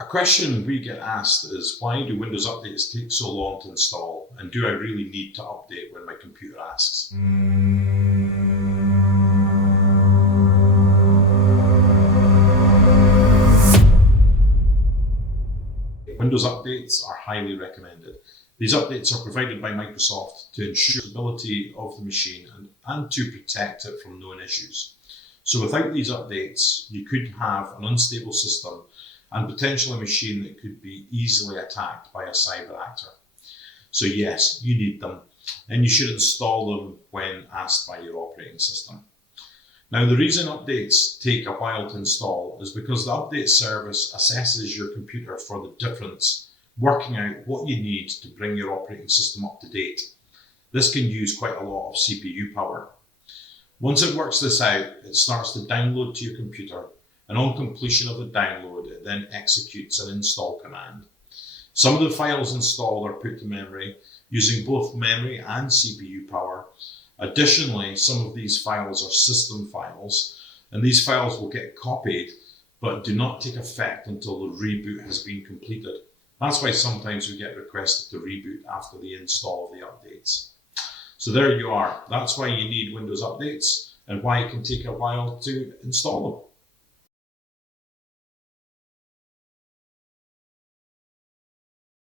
A question we get asked is, why do Windows updates take so long to install, and do I really need to update when my computer asks? Windows updates are highly recommended. These updates are provided by Microsoft to ensure the stability of the machine and to protect it from known issues. So without these updates, you could have an unstable system and potentially a machine that could be easily attacked by a cyber actor. So yes, you need them, and you should install them when asked by your operating system. Now, the reason updates take a while to install is because the update service assesses your computer for the difference, working out what you need to bring your operating system up to date. This can use quite a lot of CPU power. Once it works this out, it starts to download to your computer, and on completion of the download, it then executes an install command. Some of the files installed are put to memory using both memory and CPU power. Additionally, some of these files are system files, and these files will get copied but do not take effect until the reboot has been completed. That's why sometimes we get requested to reboot after the install of the updates. So there you are. That's why you need Windows updates and why it can take a while to install them.